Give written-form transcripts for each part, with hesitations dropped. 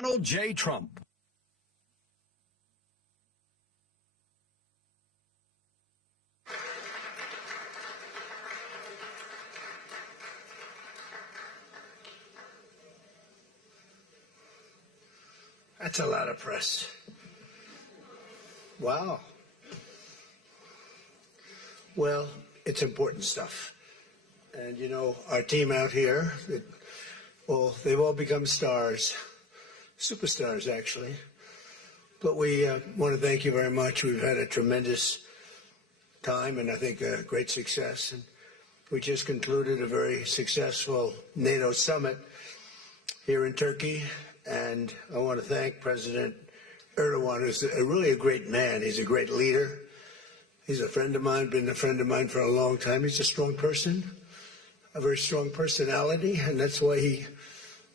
Donald J. Trump. That's a lot of press. Wow. Well, it's important stuff. And, you know, our team out here, they've all become stars, superstars, actually. But we want to thank you very much. We've had a tremendous time and I think a great success. And we just concluded a very successful NATO summit here in Turkey. And I want to thank President Erdogan, who's really a great man. He's a great leader. He's a friend of mine, been a friend of mine for a long time. He's a strong person, a very strong personality, and that's why he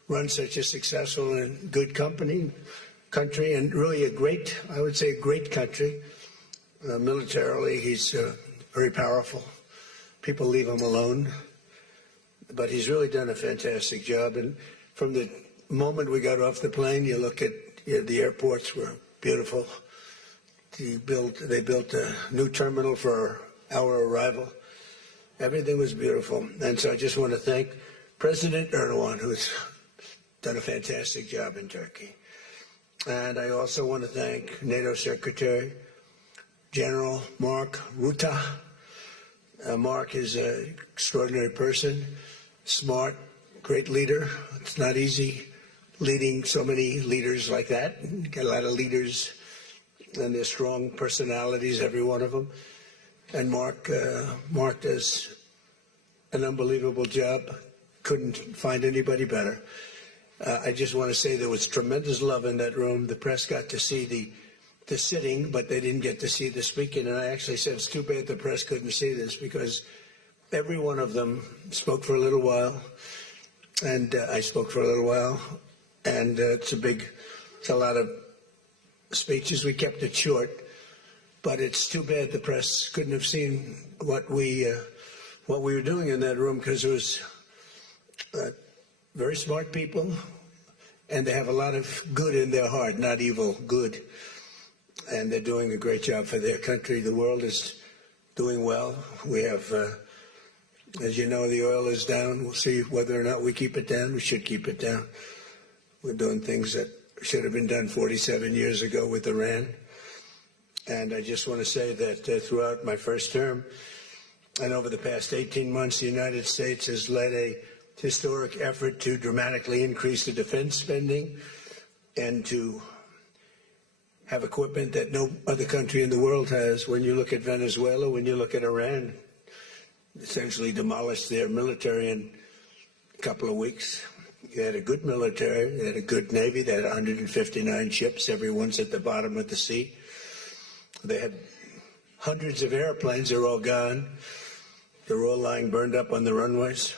runs such a successful and good country, and really a great, I would say, a great country. Militarily, he's very powerful. People leave him alone, but he's really done a fantastic job. And from the moment we got off the plane, you look at the airports were beautiful. They built a new terminal for our arrival. Everything was beautiful. And so I just want to thank President Erdogan, who's done a fantastic job in Turkey. And I also want to thank NATO Secretary General Mark Rutte. Mark is an extraordinary person, smart, great leader. It's not easy leading so many leaders like that. You get a lot of leaders, and they're strong personalities, every one of them. And Mark does an unbelievable job. Couldn't find anybody better. I just want to say there was tremendous love in that room. The press got to see the sitting, but they didn't get to see the speaking. And I actually said, it's too bad the press couldn't see this, because every one of them spoke for a little while, and I spoke for a little while. And it's a lot of speeches. We kept it short, but it's too bad the press couldn't have seen what we were doing in that room, because it was very smart people, and they have a lot of good in their heart, not evil, good. And they're doing a great job for their country. The world is doing well. We have, as you know, the oil is down. We'll see whether or not we keep it down. We should keep it down. We're doing things that should have been done 47 years ago with Iran. And I just want to say that throughout my first term and over the past 18 months, the United States has led a historic effort to dramatically increase the defense spending and to have equipment that no other country in the world has. When you look at Venezuela, when you look at Iran, essentially demolished their military in a couple of weeks. They had a good military, they had a good Navy, they had 159 ships, everyone's at the bottom of the sea. They had hundreds of airplanes, they're all gone. They're all lying burned up on the runways.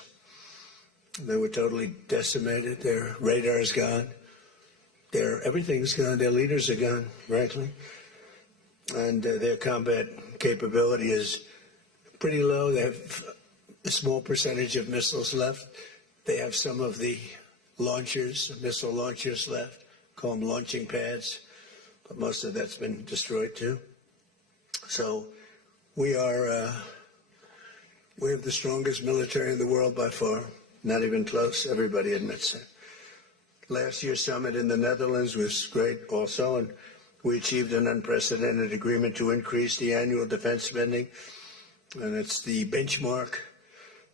They were totally decimated, their radar's gone. Everything's gone, their leaders are gone, frankly. And their combat capability is pretty low. They have a small percentage of missiles left. They have some of the launchers, missile launchers left, call them launching pads, but most of that's been destroyed too. So we have the strongest military in the world by far, not even close, everybody admits it. Last year's summit in the Netherlands was great also, and we achieved an unprecedented agreement to increase the annual defense spending, and it's the benchmark,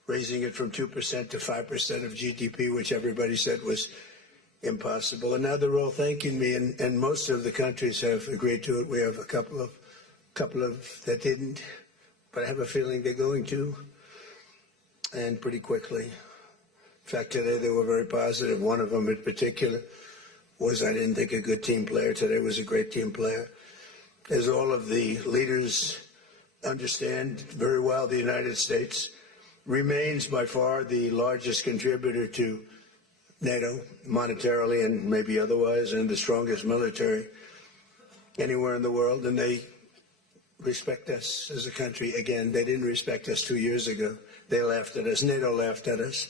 raising it from 2% to 5% of GDP, which everybody said was impossible. And now they're all thanking me, and most of the countries have agreed to it. We have a couple of that didn't, but I have a feeling they're going to, and pretty quickly. In fact, today they were very positive. One of them in particular was, I didn't think, a good team player. Today was a great team player. As all of the leaders understand very well, the United States remains by far the largest contributor to NATO, monetarily and maybe otherwise, and the strongest military anywhere in the world. And they respect us as a country. Again, they didn't respect us 2 years ago. They laughed at us. NATO laughed at us.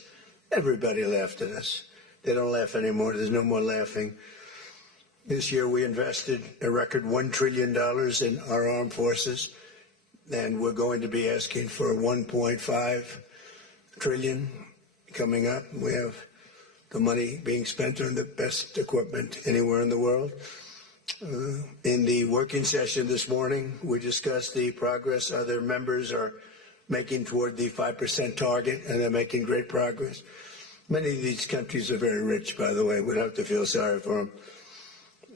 Everybody laughed at us. They don't laugh anymore. There's no more laughing. This year we invested a record $1 trillion in our armed forces, and we're going to be asking for $1.5 trillion coming up. We have the money being spent on the best equipment anywhere in the world. In the working session this morning, we discussed the progress other members are making toward the 5% target, and they're making great progress. Many of these countries are very rich, by the way. We don't have to feel sorry for them.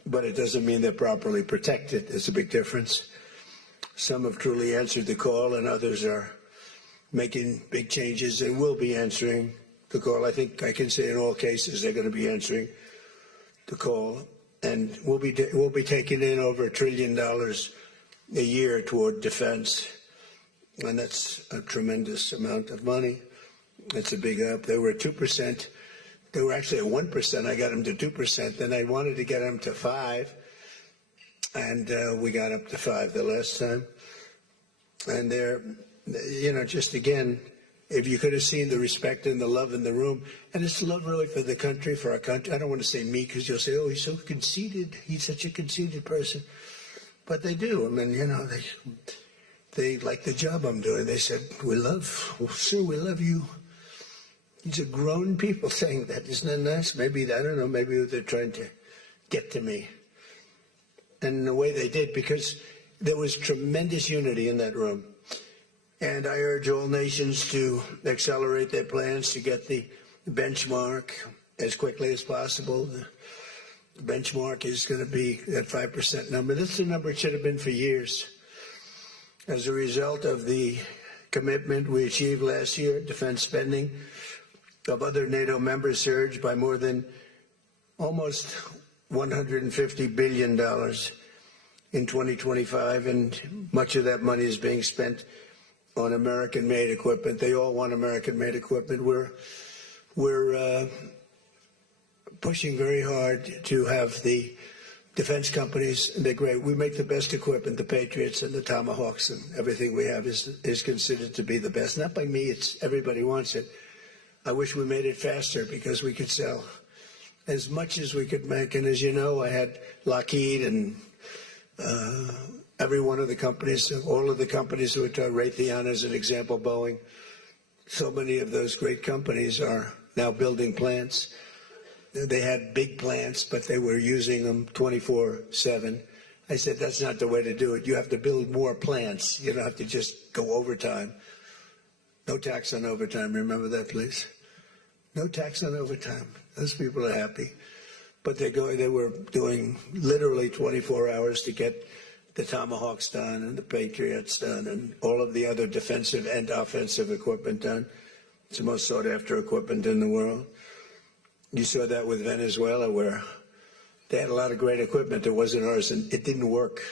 But it doesn't mean they're properly protected. There's a big difference. Some have truly answered the call, and others are making big changes and will be answering the call. I think I can say in all cases they're going to be answering the call. And we'll be taking in over $1 trillion a year toward defense. And that's a tremendous amount of money. That's a big up. They were 2%. They were actually at 1%. I got them to 2%. Then I wanted to get them to 5%. And we got up to 5% the last time. And they're, you know, just again, if you could have seen the respect and the love in the room, and it's love really for the country, for our country. I don't want to say me because you'll say, oh, he's so conceited. He's such a conceited person. But they do. I mean, you know, they like the job I'm doing. They said, sir, we love you. These are grown people saying that. Isn't that nice? Maybe, I don't know, maybe they're trying to get to me. And in the way they did, because there was tremendous unity in that room. And I urge all nations to accelerate their plans to get the benchmark as quickly as possible. The benchmark is going to be that 5% number. That's the number it should have been for years. As a result of the commitment we achieved last year, defense spending of other NATO members surged by more than almost $150 billion in 2025, and much of that money is being spent on American-made equipment. They all want American-made equipment. We're pushing very hard to have the defense companies. They're great. We make the best equipment, the Patriots and the Tomahawks, and everything we have is considered to be the best. Not by me. It's everybody wants it. I wish we made it faster because we could sell as much as we could make. And as you know, I had Lockheed and every one of the companies, all of the companies who are Raytheon as an example, Boeing. So many of those great companies are now building plants. They had big plants, but they were using them 24/7. I said, that's not the way to do it. You have to build more plants. You don't have to just go overtime. No tax on overtime. Remember that, please. No tax on overtime. Those people are happy. But they were doing literally 24 hours to get the Tomahawks done and the Patriots done and all of the other defensive and offensive equipment done. It's the most sought after equipment in the world. You saw that with Venezuela, where they had a lot of great equipment that wasn't ours, and it didn't work.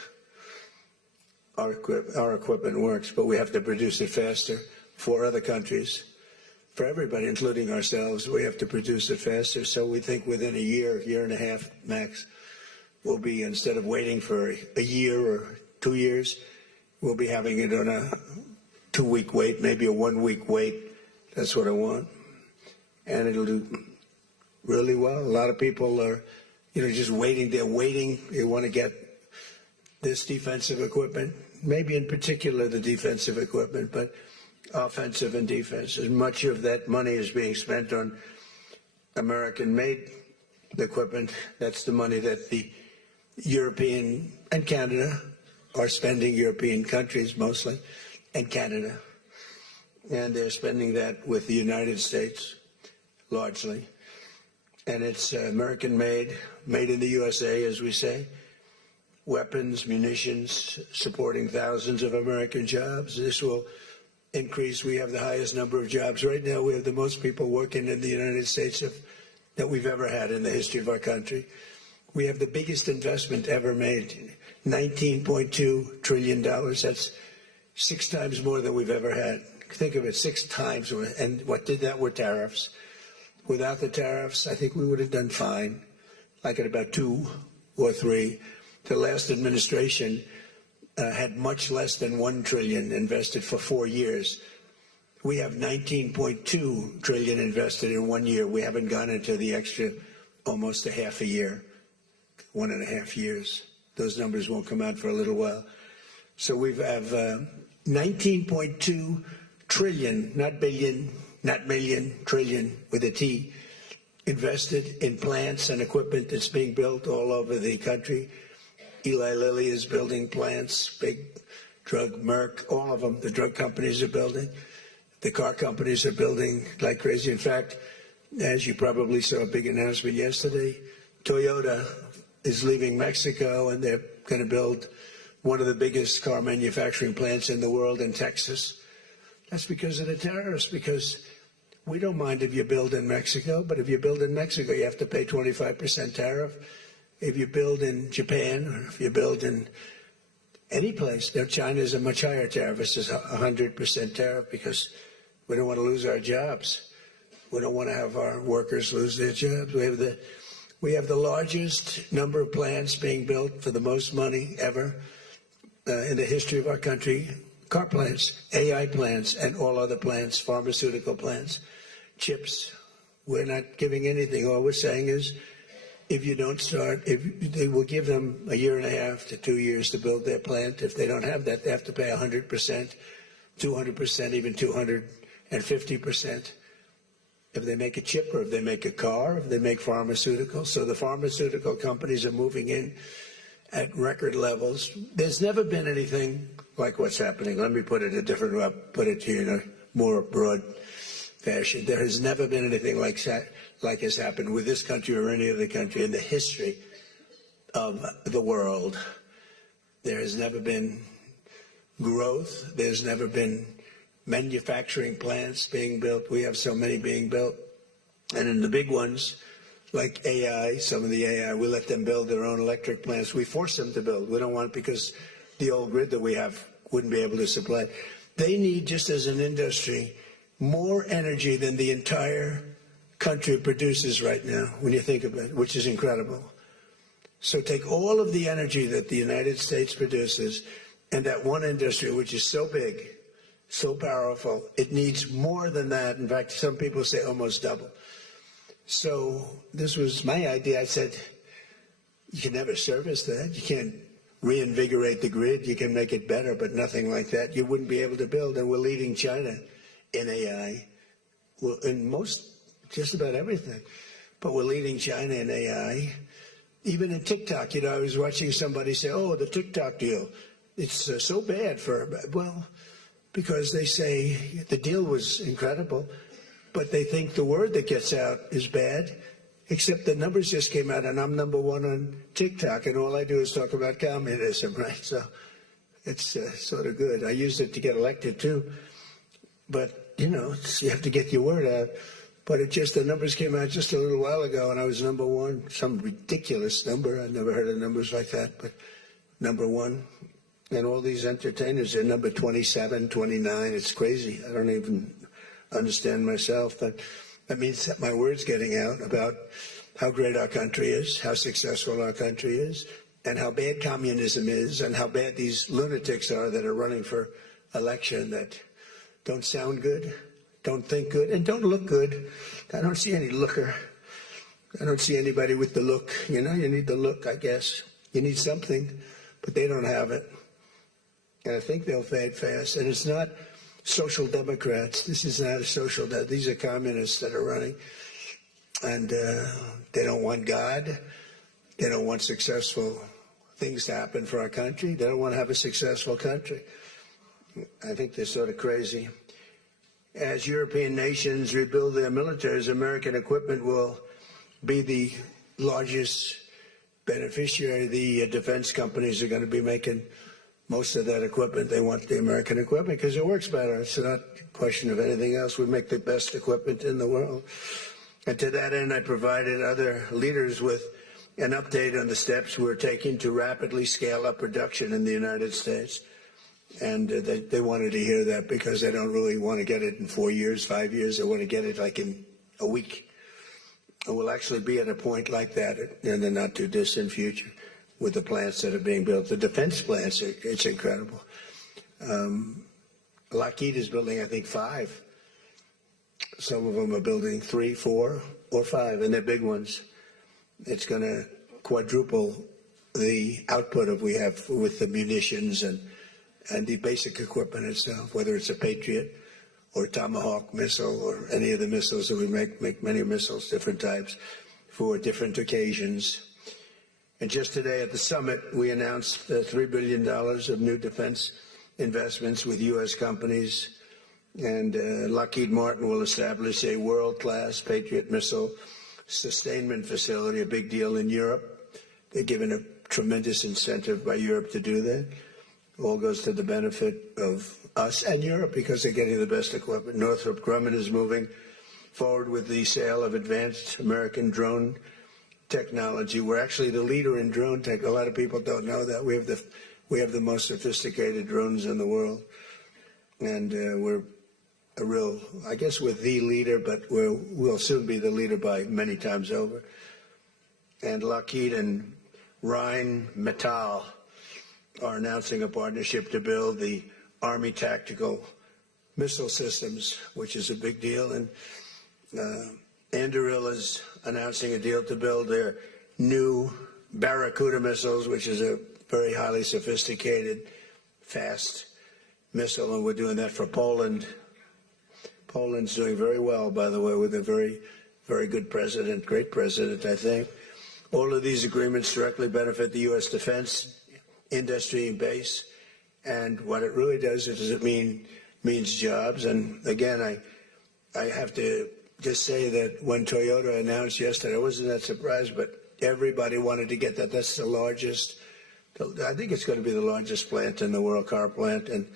Our equipment works, but we have to produce it faster for other countries, for everybody, including ourselves. We have to produce it faster. So we think within a year and a half max, we'll be, instead of waiting for a year or 2 years, we'll be having it on a 2-week wait, maybe a 1-week wait. That's what I want. And it'll do really well. A lot of people are, you know, just waiting. They're waiting. They want to get this defensive equipment, maybe in particular the defensive equipment, but offensive and defense. As much of that money is being spent on American-made equipment. That's the money that the European and Canada are spending, European countries mostly, and Canada. And they're spending that with the United States, largely. And it's American-made, made in the USA, as we say. Weapons, munitions, supporting thousands of American jobs. This will increase. We have the highest number of jobs. Right now, we have the most people working in the United States that we've ever had in the history of our country. We have the biggest investment ever made, $19.2 trillion. That's 6 times more than we've ever had. Think of it, 6 times. And what did that were tariffs. Without the tariffs, I think we would have done fine, like at about 2 or 3. The last administration had much less than $1 trillion invested for 4 years. We have $19.2 trillion invested in 1 year. We haven't gone into the extra almost a half a year. 1.5 years. Those numbers won't come out for a little while. So we have 19.2 trillion, not billion, not million, trillion with a T, invested in plants and equipment that's being built all over the country. Eli Lilly is building plants, big drug, Merck, all of them, the drug companies are building. The car companies are building like crazy. In fact, as you probably saw a big announcement yesterday, Toyota is leaving Mexico and they're going to build one of the biggest car manufacturing plants in the world in Texas. That's because of the tariffs, because we don't mind if you build in Mexico, but if you build in Mexico, you have to pay 25% tariff. If you build in Japan, or if you build in any place, China is a much higher tariff. It's 100% tariff because we don't want to lose our jobs. We don't want to have our workers lose their jobs. We have the largest number of plants being built for the most money ever in the history of our country. Car plants, AI plants, and all other plants, pharmaceutical plants, chips. We're not giving anything. All we're saying is, if you don't start, if they will give them 1.5 to 2 years to build their plant. If they don't have that, they have to pay 100%, 200%, even 250%. If they make a chip, or if they make a car, if they make pharmaceuticals. So the pharmaceutical companies are moving in at record levels. There's never been anything like what's happening. Let me put it a different way, put it to you in a more broad fashion. There has never been anything like has happened with this country or any other country in the history of the world. There has never been growth. There's never been manufacturing plants being built. We have so many being built. And in the big ones, like AI, some of the AI, we let them build their own electric plants. We force them to build. We don't want it because the old grid that we have wouldn't be able to supply. They need, just as an industry, more energy than the entire country produces right now, when you think about it, which is incredible. So take all of the energy that the United States produces and that one industry, which is so big, so powerful, it needs more than that. In fact, some people say almost double. So this was my idea. I said, you can never service that. You can't reinvigorate the grid. You can make it better, but nothing like that. You wouldn't be able to build. And we're leading China in AI. Well, in just about everything. But we're leading China in AI. Even in TikTok, I was watching somebody say, oh, the TikTok deal, it's so bad well, because they say the deal was incredible, but they think the word that gets out is bad, except the numbers just came out, and I'm #1 on TikTok, and all I do is talk about communism, right? So it's sort of good. I used it to get elected, too. But, you have to get your word out. But the numbers came out just a little while ago, and I was #1, some ridiculous number. I've never heard of numbers like that, but #1. And all these entertainers are number 27, 29. It's crazy. I don't even understand myself. But that means that my word's getting out about how great our country is, how successful our country is, and how bad communism is, and how bad these lunatics are that are running for election that don't sound good, don't think good, and don't look good. I don't see any looker. I don't see anybody with the look. You need the look, I guess. You need something, but they don't have it. And I think they'll fade fast. And it's not social democrats. This is not a social these are communists that are running. And they don't want God. They don't want successful things to happen for our country. They don't want to have a successful country. I think they're sort of crazy. As European nations rebuild their militaries, American equipment will be the largest beneficiary. The defense companies are going to be making most of that equipment. They want the American equipment because it works better. It's not a question of anything else. We make the best equipment in the world. And to that end, I provided other leaders with an update on the steps we're taking to rapidly scale up production in the United States. And they wanted to hear that because they don't really want to get it in 4 years, 5 years. They want to get it like in a week. And we'll actually be at a point like that in the not too distant future with the plants that are being built. The defense plants, it's incredible. Lockheed is building, I think, 5. Some of them are building 3, 4, or 5, and they're big ones. It's going to quadruple the output of we have with the munitions and the basic equipment itself, whether it's a Patriot or Tomahawk missile or any of the missiles that we make many missiles, different types, for different occasions. And just today at the summit, we announced $3 billion of new defense investments with U.S. companies. And Lockheed Martin will establish a world-class Patriot missile sustainment facility, a big deal in Europe. They're given a tremendous incentive by Europe to do that. All goes to the benefit of us and Europe because they're getting the best equipment. Northrop Grumman is moving forward with the sale of advanced American drone technology. We're actually the leader in drone tech. A lot of people don't know that. We have the most sophisticated drones in the world. And we're a real, I guess we're the leader, but we'll soon be the leader by many times over. And Lockheed and Rheinmetall are announcing a partnership to build the Army Tactical Missile Systems, which is a big deal. And Anduril is announcing a deal to build their new Barracuda missiles, which is a very highly sophisticated, fast missile. And we're doing that for Poland. Poland's doing very well, by the way, with a very, very good president, great president, I think. All of these agreements directly benefit the U.S. defense industry and base, and what it really does is it means jobs. And again, I have to just say that when Toyota announced yesterday, I wasn't that surprised, but everybody wanted to get that. That's the largest, I think it's going to be the largest plant in the world, car plant, and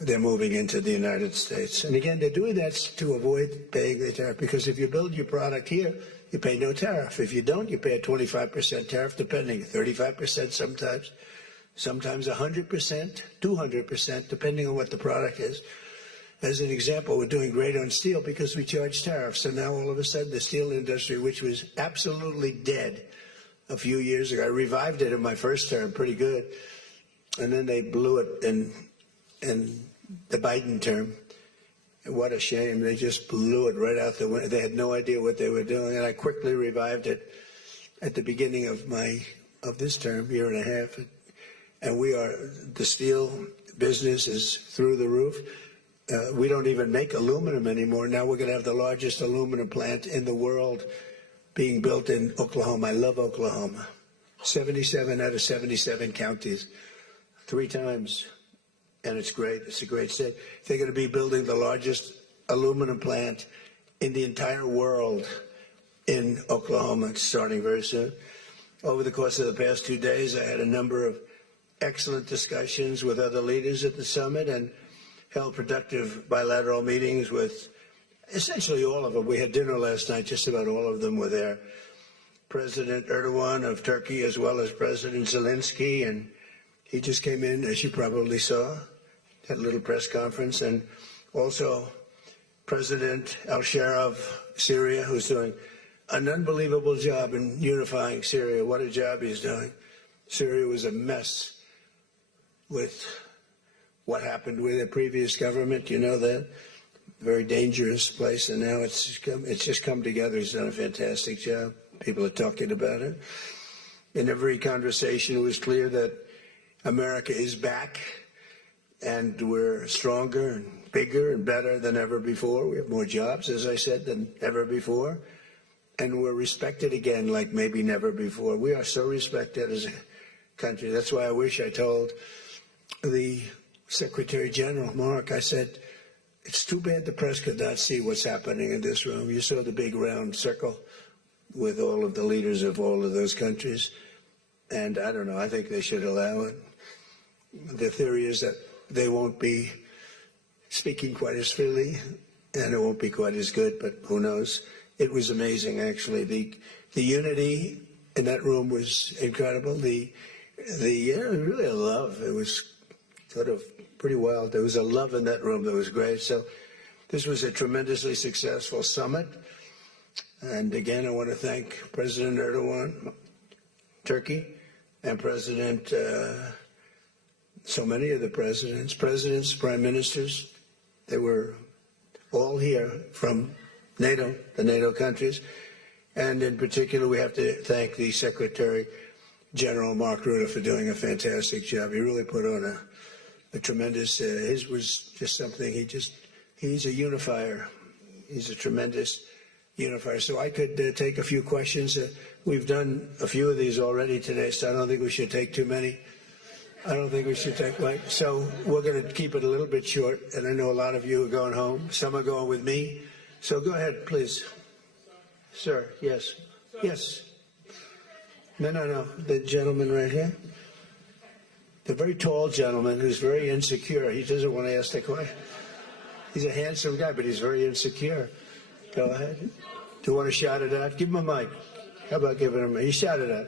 they're moving into the United States. And again, they're doing that to avoid paying the tariff, because if you build your product here, you pay no tariff. If you don't, you pay a 25% tariff, depending, 35% sometimes 100%, 200%, depending on what the product is. As an example, we're doing great on steel because we charge tariffs. And now all of a sudden the steel industry, which was absolutely dead a few years ago, I revived it in my first term, pretty good. And then they blew it in the Biden term. What a shame. They just blew it right out the window. They had no idea what they were doing. And I quickly revived it at the beginning of this term, year and a half. And the steel business is through the roof. We don't even make aluminum anymore. Now we're going to have the largest aluminum plant in the world being built in Oklahoma. I love Oklahoma. 77 out of 77 counties, 3 times. And it's great. It's a great state. They're going to be building the largest aluminum plant in the entire world in Oklahoma. It's starting very soon. Over the course of the past 2 days, I had a number of excellent discussions with other leaders at the summit and held productive bilateral meetings with essentially all of them. We had dinner last night, just about all of them were there. President Erdogan of Turkey, as well as President Zelensky, and he just came in, as you probably saw, had a little press conference, and also President Eshare of Syria, who's doing an unbelievable job in unifying Syria. What a job he's doing. Syria was a mess with what happened with the previous government. You know that. Very dangerous place, and now it's just come together. He's done a fantastic job. People are talking about it. In every conversation, it was clear that America is back, and we're stronger and bigger and better than ever before. We have more jobs, as I said, than ever before, and we're respected again like maybe never before. We are so respected as a country. That's why I wish I told the Secretary General, Mark, I said, it's too bad the press could not see what's happening in this room. You saw the big round circle with all of the leaders of all of those countries. And I don't know, I think they should allow it. The theory is that they won't be speaking quite as freely and it won't be quite as good, but who knows? It was amazing, actually. The unity in that room was incredible. Really a love. It was sort of pretty wild. There was a love in that room that was great. So this was a tremendously successful summit. And again, I want to thank President Erdogan, Turkey, and President, so many of the presidents, prime ministers, they were all here from NATO, the NATO countries. And in particular, we have to thank the Secretary General Mark Rutte for doing a fantastic job. He really put on a tremendous, his was just something, he's a unifier. He's a tremendous unifier. So I could take a few questions. We've done a few of these already today, so I don't think we should take too many. I don't think we should take, so we're going to keep it a little bit short, and I know a lot of you are going home. Some are going with me. So go ahead, please. Sir, yes. Yes. No. The gentleman right here. The very tall gentleman who's very insecure. He doesn't want to ask the question. He's a handsome guy, but he's very insecure. Go ahead. Do you want to shout it out? Give him a mic. How about giving him a mic? You shout it out.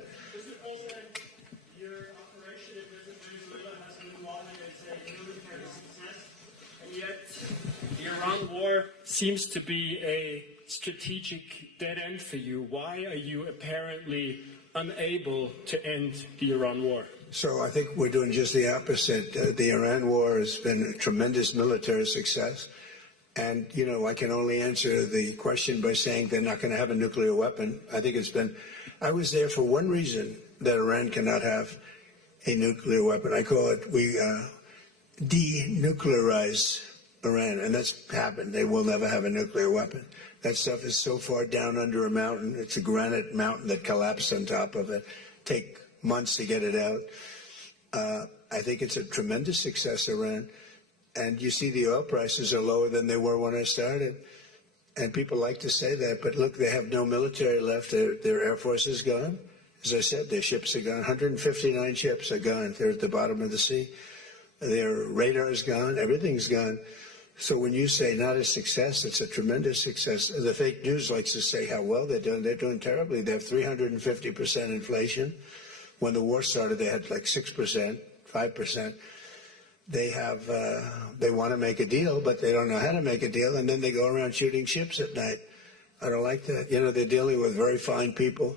War seems to be a strategic dead end for you. Why are you apparently unable to end the Iran war? So I think we're doing just the opposite. The Iran war has been a tremendous military success. And, you know, I can only answer the question by saying they're not going to have a nuclear weapon. I think I was there for one reason, that Iran cannot have a nuclear weapon. I call it, we denuclearize Iran, and that's happened. They will never have a nuclear weapon. That stuff is so far down under a mountain. It's a granite mountain that collapsed on top of it. Take months to get it out. I think it's a tremendous success, Iran. And you see the oil prices are lower than they were when I started. And people like to say that, but look, they have no military left. Their Air Force is gone. As I said, their ships are gone. 159 ships are gone. They're at the bottom of the sea. Their radar is gone. Everything's gone. So when you say not a success, it's a tremendous success. The fake news likes to say how well they're doing. They're doing terribly. They have 350% inflation. When the war started, they had like 6%, 5%. They want to make a deal, but they don't know how to make a deal, and then they go around shooting ships at night. I don't like that. You know, they're dealing with very fine people.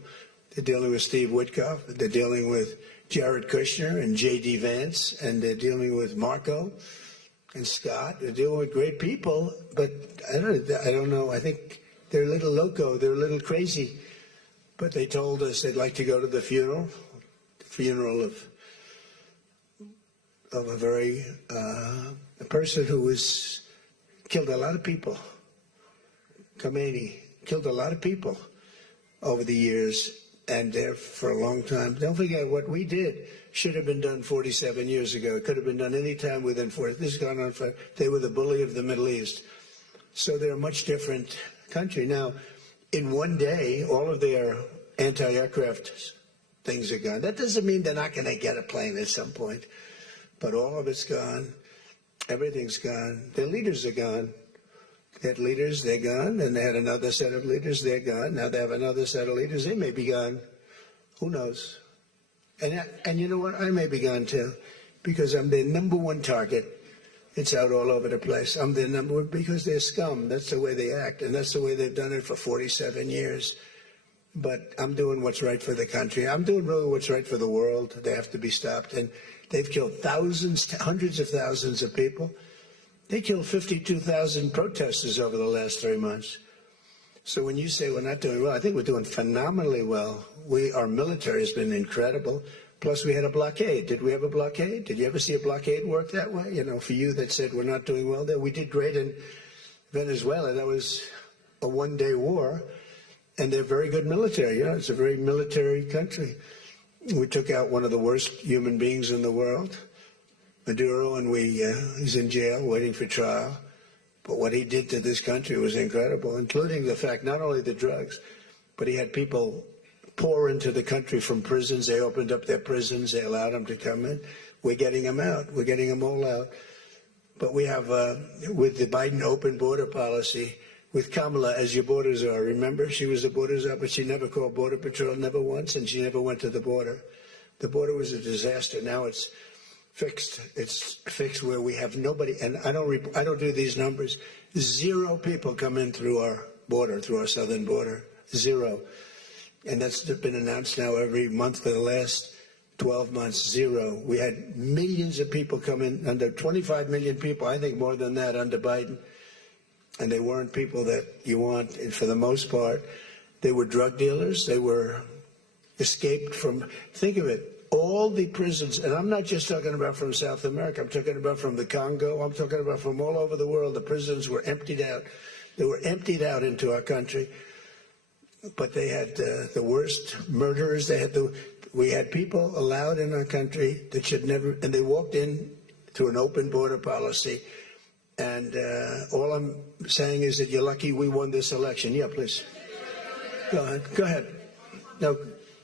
They're dealing with Steve Witkoff. They're dealing with Jared Kushner and J.D. Vance, and they're dealing with Marco and Scott. They're dealing with great people, but I don't know. I think they're a little loco. They're a little crazy. But they told us they'd like to go to the funeral of a person who was killed a lot of people. Khomeini killed a lot of people over the years, and there for a long time. Don't forget what we did should have been done 47 years ago. It could have been done any time within 40. This has gone on for. They were the bully of the Middle East, so they're a much different country now. In one day, all of their anti-aircraft things are gone. That doesn't mean they're not going to get a plane at some point. But all of it's gone. Everything's gone. Their leaders are gone. They had leaders, they're gone. And they had another set of leaders, they're gone. Now they have another set of leaders, they may be gone. Who knows? And you know what? I may be gone too, because I'm their number one target. It's out all over the place. I'm their number one because they're scum. That's the way they act. And that's the way they've done it for 47 years. But I'm doing what's right for the country. I'm doing really what's right for the world. They have to be stopped. And they've killed thousands, hundreds of thousands of people. They killed 52,000 protesters over the last 3 months. So when you say we're not doing well, I think we're doing phenomenally well. Our military has been incredible. Plus, we had a blockade. Did we have a blockade? Did you ever see a blockade work that way? You know, for you that said we're not doing well there, we did great in Venezuela. That was a one-day war, and they're very good military. You know, it's a very military country. We took out one of the worst human beings in the world, Maduro, and he's in jail waiting for trial. But what he did to this country was incredible, including the fact not only the drugs, but he had people pour into the country from prisons. They opened up their prisons. They allowed them to come in. We're getting them out. We're getting them all out. But we have, with the Biden open border policy, with Kamala as your borders are. Remember, she was the borders are, but she never called Border Patrol, never once, and she never went to the border. The border was a disaster. Now it's fixed. It's fixed where we have nobody, and I don't do these numbers. 0 people come in through our border, through our southern border. 0. And that's been announced now every month for the last 12 months. 0. We had millions of people come in, under 25 million people, I think more than that under Biden. And they weren't people that you want, for the most part. They were drug dealers. They were escaped from, think of it, all the prisons, and I'm not just talking about from South America, I'm talking about from the Congo, I'm talking about from all over the world. The prisons were emptied out. They were emptied out into our country, but they had the worst murderers. We had people allowed in our country that should never, and they walked in through an open border policy. And all I'm saying is that you're lucky we won this election. Yeah, please. Go ahead. Go ahead. No.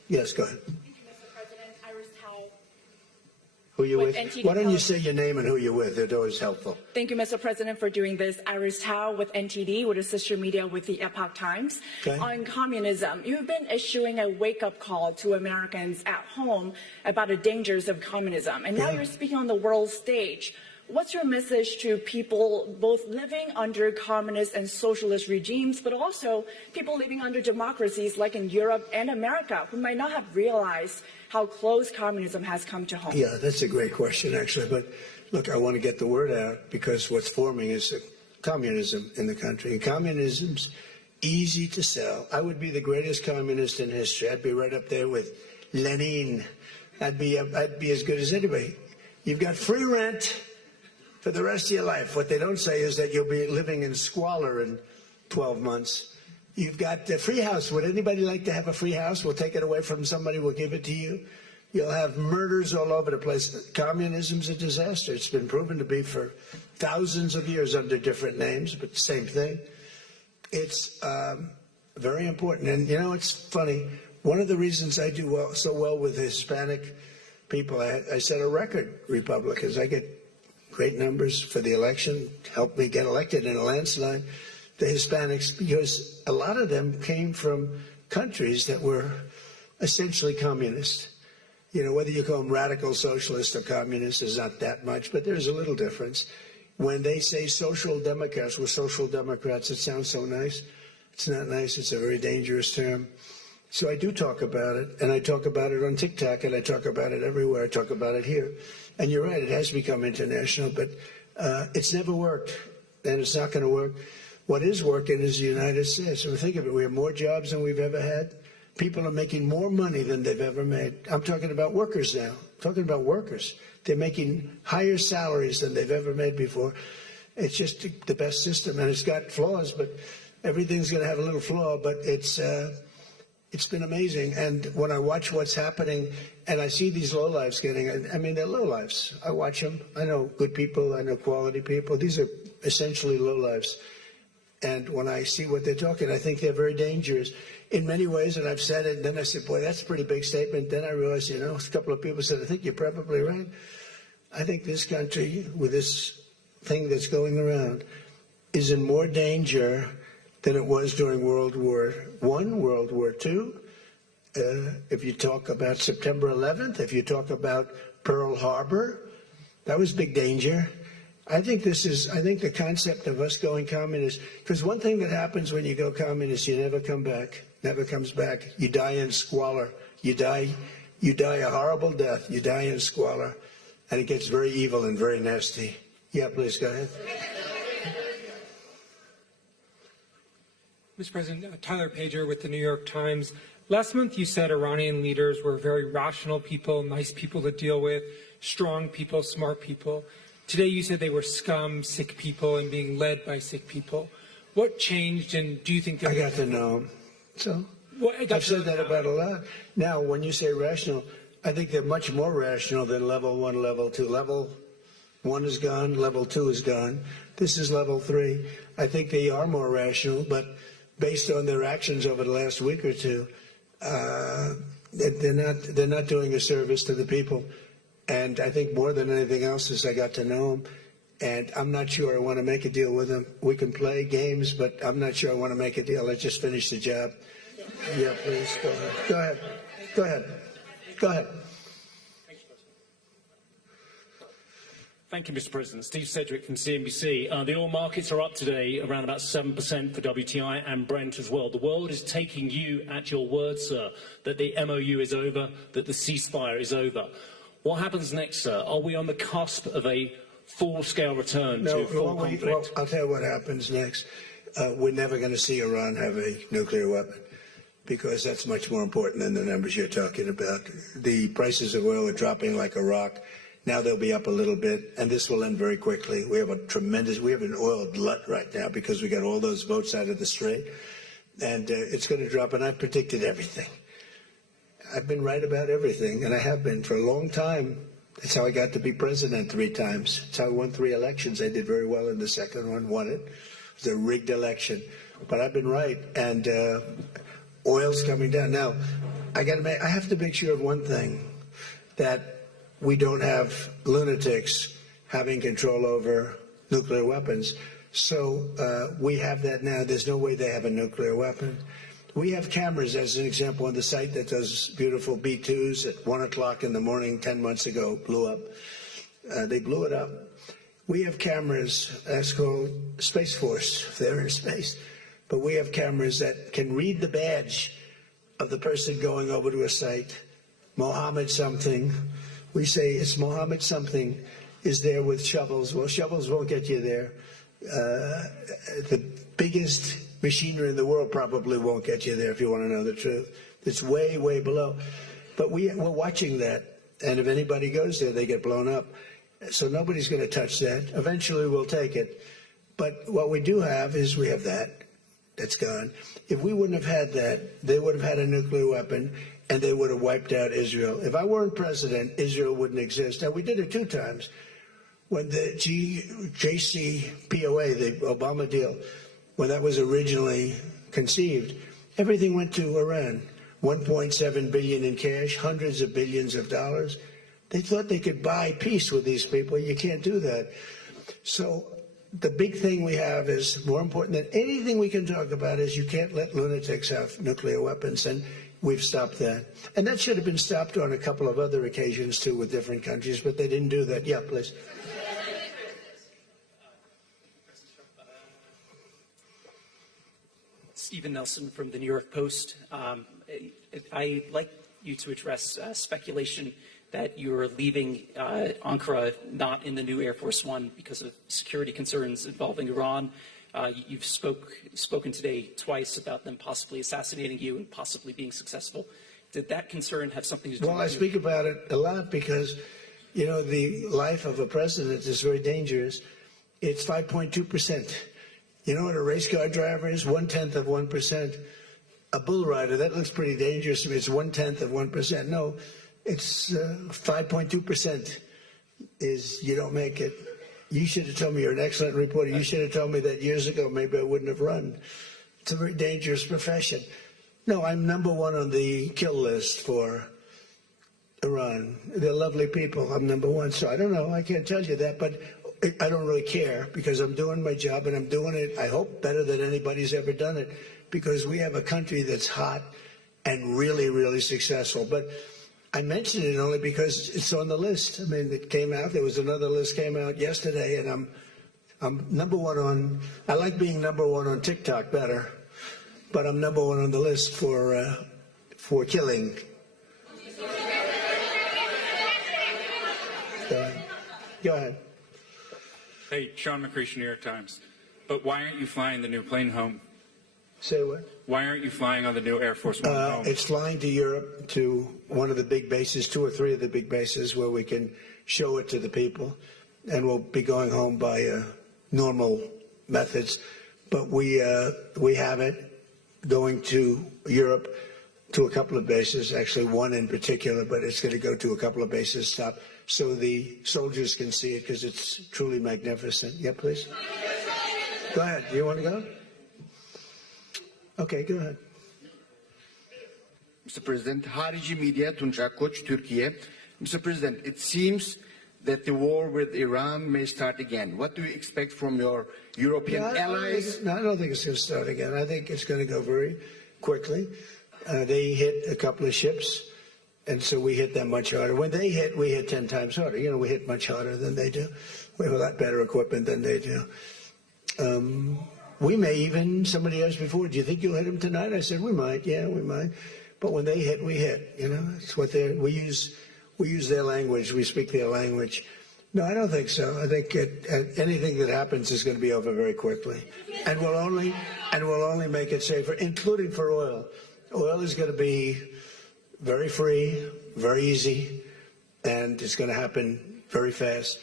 Yes, go ahead. Who you with? Why don't you say your name and who you're with? It's always helpful. Thank you, Mr. President, for doing this. Iris Tao with NTD, with a sister media with the Epoch Times. Okay. On communism, you've been issuing a wake-up call to Americans at home about the dangers of communism. And now you're speaking on the world stage. What's your message to people both living under communist and socialist regimes, but also people living under democracies like in Europe and America who might not have realized how close communism has come to home? Yeah, that's a great question, actually. But look, I want to get the word out because what's forming is communism in the country. And communism's easy to sell. I would be the greatest communist in history. I'd be right up there with Lenin. I'd be as good as anybody. You've got free rent for the rest of your life. What they don't say is that you'll be living in squalor in 12 months. You've got a free house. Would anybody like to have a free house? We'll take it away from somebody. We'll give it to you. You'll have murders all over the place. Communism's a disaster. It's been proven to be for thousands of years under different names, but the same thing. It's very important. And, you know, it's funny. One of the reasons I do so well with Hispanic people, I set a record, Republicans. I get great numbers for the election, helped me get elected in a landslide. The Hispanics, because a lot of them came from countries that were essentially communist. You know, whether you call them radical socialist or communist is not that much, but there's a little difference. When they say social democrats, we're social democrats, it sounds so nice. It's not nice. It's a very dangerous term. So I do talk about it, and I talk about it on TikTok, and I talk about it everywhere. I talk about it here. And you're right, it has become international, but it's never worked, and it's not going to work. What is working is the United States. And think of it, we have more jobs than we've ever had. People are making more money than they've ever made. I'm talking about workers now. I'm talking about workers. They're making higher salaries than they've ever made before. It's just the best system, and it's got flaws, but everything's going to have a little flaw, but it's been amazing. And when I watch what's happening, and I see these lowlifes getting, I mean, they're lowlifes. I watch them. I know good people. I know quality people. These are essentially lowlifes. And when I see what they're talking, I think they're very dangerous in many ways. And I've said it, and then I said, boy, that's a pretty big statement. Then I realized, you know, a couple of people said, I think you're probably right. I think this country, with this thing that's going around, is in more danger than it was during World War I, World War II. If you talk about September 11th, if you talk about Pearl Harbor, that was big danger. I think the concept of us going communist, because one thing that happens when you go communist, you never come back, never comes back. You die in squalor. You die a horrible death. You die in squalor, and it gets very evil and very nasty. Yeah, please go ahead. Mr. President, Tyler Pager with the New York Times. Last month you said Iranian leaders were very rational people, nice people to deal with, strong people, smart people. Today you said they were scum, sick people, and being led by sick people. What changed, and do you think I got to know them. So I've said that about a lot. Now, when you say rational, I think they're much more rational than level 1, level 2. Level 1 is gone, level 2 is gone. This is level 3. I think they are more rational, but based on their actions over the last week or two, they're not doing a service to the people. And I think more than anything else is I got to know them, and I'm not sure I want to make a deal with them. We can play games, but I'm not sure I want to make a deal. Let's just finish the job. Yeah, please, go ahead. Go ahead. Go ahead. Go ahead. Thank you, Mr. President. Steve Sedgwick from CNBC. The oil markets are up today, around about 7% for WTI and Brent as well. The world is taking you at your word, sir, that the MOU is over, that the ceasefire is over. What happens next, sir? Are we on the cusp of a full-scale return to full conflict? Well, I'll tell you what happens next. We're never going to see Iran have a nuclear weapon. because that's much more important than the numbers you're talking about. The prices of oil are dropping like a rock. Now they'll be up a little bit, and this will end very quickly. We have an oil glut right now because we got all those votes out of the Strait, and it's going to drop, and I've predicted everything. I've been right about everything, and I have been for a long time. That's how I got to be president 3 times. That's how I won 3 elections. I did very well in the second one, won it. It was a rigged election, but I've been right, and oil's coming down. Now, I have to make sure of one thing, that we don't have lunatics having control over nuclear weapons. So we have that now. There's no way they have a nuclear weapon. We have cameras, as an example, on the site that does beautiful B-2s at 1 o'clock in the morning 10 months ago, blew up. They blew it up. We have cameras, that's called Space Force, if they're in space. But we have cameras that can read the badge of the person going over to a site. Mohammed something. We say it's Mohammed something is there with shovels. Well, shovels won't get you there. The biggest machinery in the world probably won't get you there, if you want to know the truth. It's way, way below. But we're watching that, and if anybody goes there, they get blown up. So nobody's going to touch that. Eventually we'll take it. But what we do have is we have that. That's gone. If we wouldn't have had that, they would have had a nuclear weapon, and they would have wiped out Israel. If I weren't president, Israel wouldn't exist. Now, we did it 2 times. When the JCPOA, the Obama deal, when that was originally conceived, everything went to Iran. $1.7 billion in cash, hundreds of billions of dollars. They thought they could buy peace with these people. You can't do that. So the big thing we have is, more important than anything we can talk about, is you can't let lunatics have nuclear weapons, and we've stopped that. And that should have been stopped on a couple of other occasions, too, with different countries, but they didn't do that. Yeah, please. Stephen Nelson from the New York Post. I'd like you to address speculation that you're leaving Ankara not in the new Air Force One because of security concerns involving Iran. You've spoken today twice about them possibly assassinating you and possibly being successful. Did that concern have something to do with it? Well, I speak about it a lot because, you know, the life of a president is very dangerous. It's 5.2%. You know what a race car driver is? 1/10 of 1%. A bull rider, that looks pretty dangerous to me. It's 1/10 of 1%. No, it's 5.2% is you don't make it. You should have told me, you're an excellent reporter. You should have told me that years ago. Maybe I wouldn't have run. It's a very dangerous profession. No, I'm #1 on the kill list for Iran. They're lovely people. I'm #1. So I don't know. I can't tell you that, but I don't really care because I'm doing my job and I'm doing it, I hope, better than anybody's ever done it, because we have a country that's hot and really, really successful. But I mention it only because it's on the list. I mean, it came out. There was another list came out yesterday, and I'm #1 on. I like being #1 on TikTok better, but I'm #1 on the list for killing. Go ahead. Hey, Sean McCreesh, New York Times. But why aren't you flying the new plane home? Say what? Why aren't you flying on the new Air Force One home? It's flying to Europe, to one of the big bases, 2 or 3 of the big bases, where we can show it to the people. And we'll be going home by normal methods. But we have it going to Europe, to a couple of bases, actually 1 in particular, but it's going to go to a couple of bases, stop, so the soldiers can see it, because it's truly magnificent. Yeah, please. Go ahead. Do you want to go? Okay, go ahead. Mr. President, Harici Media, Tunca Koç, Türkiye. Mr. President, it seems that the war with Iran may start again. What do you expect from your European allies? I don't think it's going to start again. I think it's going to go very quickly. They hit a couple of ships, and so we hit them much harder. When they hit, we hit 10 times harder. You know, we hit much harder than they do. We have a lot better equipment than they do. We may even, somebody asked before, do you think you'll hit them tonight? I said, we might. Yeah, we might. But when they hit, we hit. You know, it's what we use their language. We speak their language. No, I don't think so. I think anything that happens is going to be over very quickly, and we'll only make it safer, including for oil. Oil is going to be very free, very easy, and it's going to happen very fast.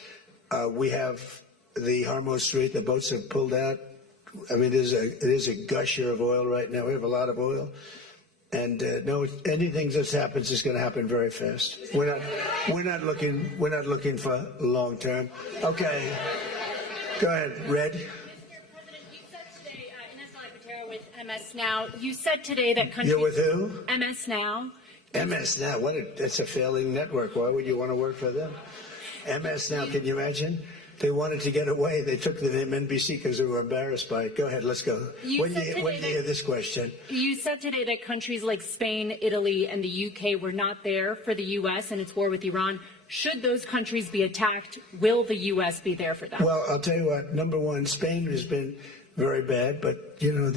We have the Hormuz Strait, the boats have pulled out. I mean, it is a gusher of oil right now. We have a lot of oil. And no, anything that happens is going to happen very fast. We're not looking for long term. Okay, go ahead, Red. Mr. President, you said today, with MS Now, you said today that countries... You're with who? MS Now. MS Now, that's a failing network. Why would you want to work for them? MS Now, can you imagine? They wanted to get away. They took the name NBC because they were embarrassed by it. Go ahead, let's go. When do you hear this question? You said today that countries like Spain, Italy, and the UK were not there for the U.S. and its war with Iran. Should those countries be attacked, will the U.S. be there for them? Well, I'll tell you what. Number one, Spain has been very bad, but, you know,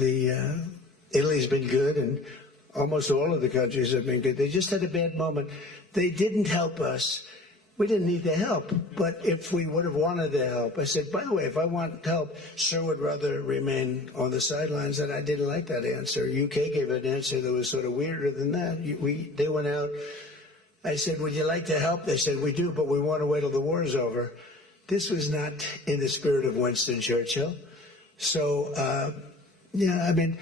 Italy's been good, and almost all of the countries have been good. They just had a bad moment. They didn't help us. We didn't need the help, but if we would have wanted the help, I said, by the way, if I want help, Sir would rather remain on the sidelines, and I didn't like that answer. UK gave an answer that was sort of weirder than that. They went out. I said, would you like to help? They said, we do, but we want to wait till the war is over. This was not in the spirit of Winston Churchill. So, yeah, I mean,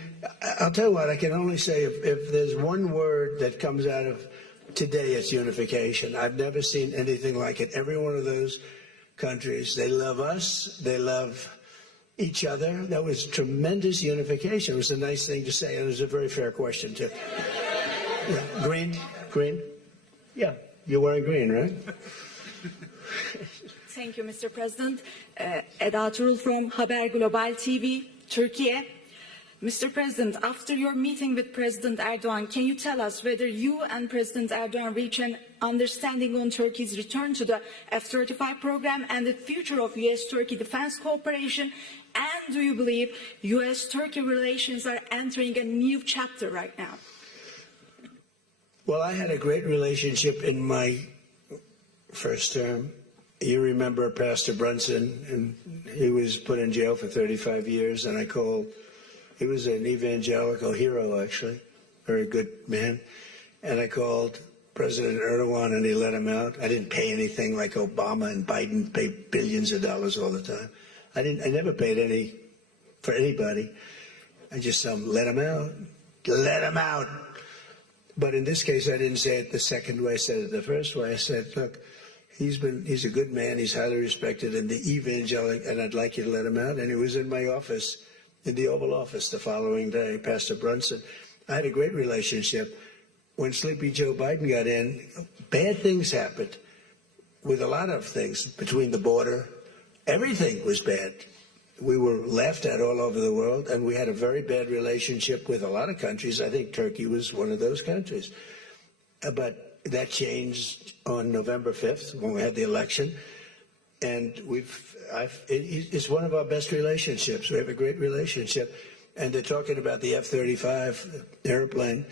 I'll tell you what, I can only say if there's one word that comes out of today, it's unification. I've never seen anything like it. Every one of those countries, they love us, they love each other. That was tremendous unification. It was a nice thing to say, and it was a very fair question, too. Yeah. Green? Yeah, you're wearing green, right? Thank you, Mr. President. Eda Turul from Haber Global TV, Turkey. Mr. President, after your meeting with President Erdogan, can you tell us whether you and President Erdogan reach an understanding on Turkey's return to the F-35 program and the future of U.S.-Turkey defense cooperation? And do you believe U.S.-Turkey relations are entering a new chapter right now? Well, I had a great relationship in my first term. You remember Pastor Brunson, and he was put in jail for 35 years, and I called. He was an evangelical hero, actually, very good man. And I called President Erdogan, and he let him out. I didn't pay anything like Obama and Biden pay billions of dollars all the time. I never paid any for anybody. I just let him out. Let him out. But in this case, I didn't say it the second way. I said it the first way. I said, look, he's a good man. He's highly respected in the evangelical, and I'd like you to let him out. And he was in my office, in the Oval Office the following day, Pastor Brunson. I had a great relationship. When Sleepy Joe Biden got in, bad things happened with a lot of things between the border. Everything was bad. We were laughed at all over the world, and we had a very bad relationship with a lot of countries. I think Turkey was one of those countries. But that changed on November 5th when we had the election. And it's one of our best relationships. We have a great relationship. And they're talking about the F-35 airplane,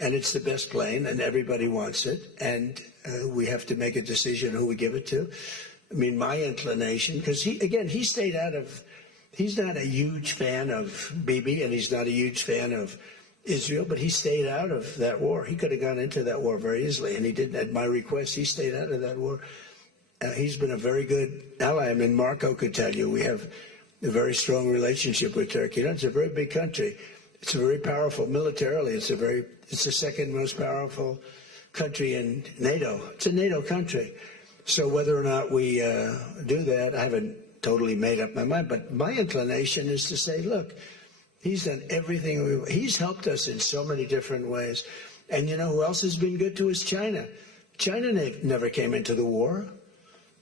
and it's the best plane, and everybody wants it. And we have to make a decision who we give it to. I mean, my inclination, because he stayed out of, he's not a huge fan of Bibi, and he's not a huge fan of Israel, but he stayed out of that war. He could have gone into that war very easily, and he didn't. At my request, he stayed out of that war. He's been a very good ally. I mean, Marco could tell you we have a very strong relationship with Turkey. You know, it's a very big country. It's a very powerful militarily. It's the second most powerful country in NATO. It's a NATO country. So whether or not we do that, I haven't totally made up my mind. But my inclination is to say, look, he's done everything. He's helped us in so many different ways. And you know who else has been good to us? China. China never came into the war.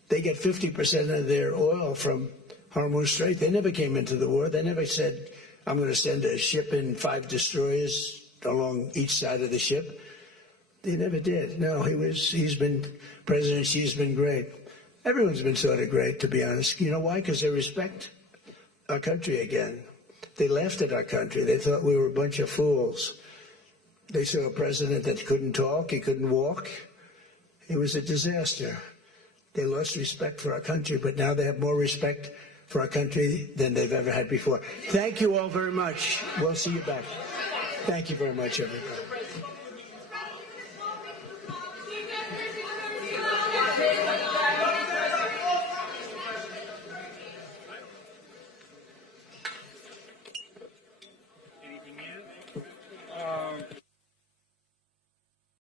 They get 50% of their oil from Hormuz Strait. They never came into the war. They never said, I'm going to send a ship in 5 destroyers along each side of the ship. They never did. No, President Xi's been great. Everyone's been sort of great, to be honest. You know why? Because they respect our country again. They laughed at our country. They thought we were a bunch of fools. They saw a president that couldn't talk, he couldn't walk. It was a disaster. They lost respect for our country, but now they have more respect for our country than they've ever had before. Thank you all very much. We'll see you back. Thank you very much, everybody.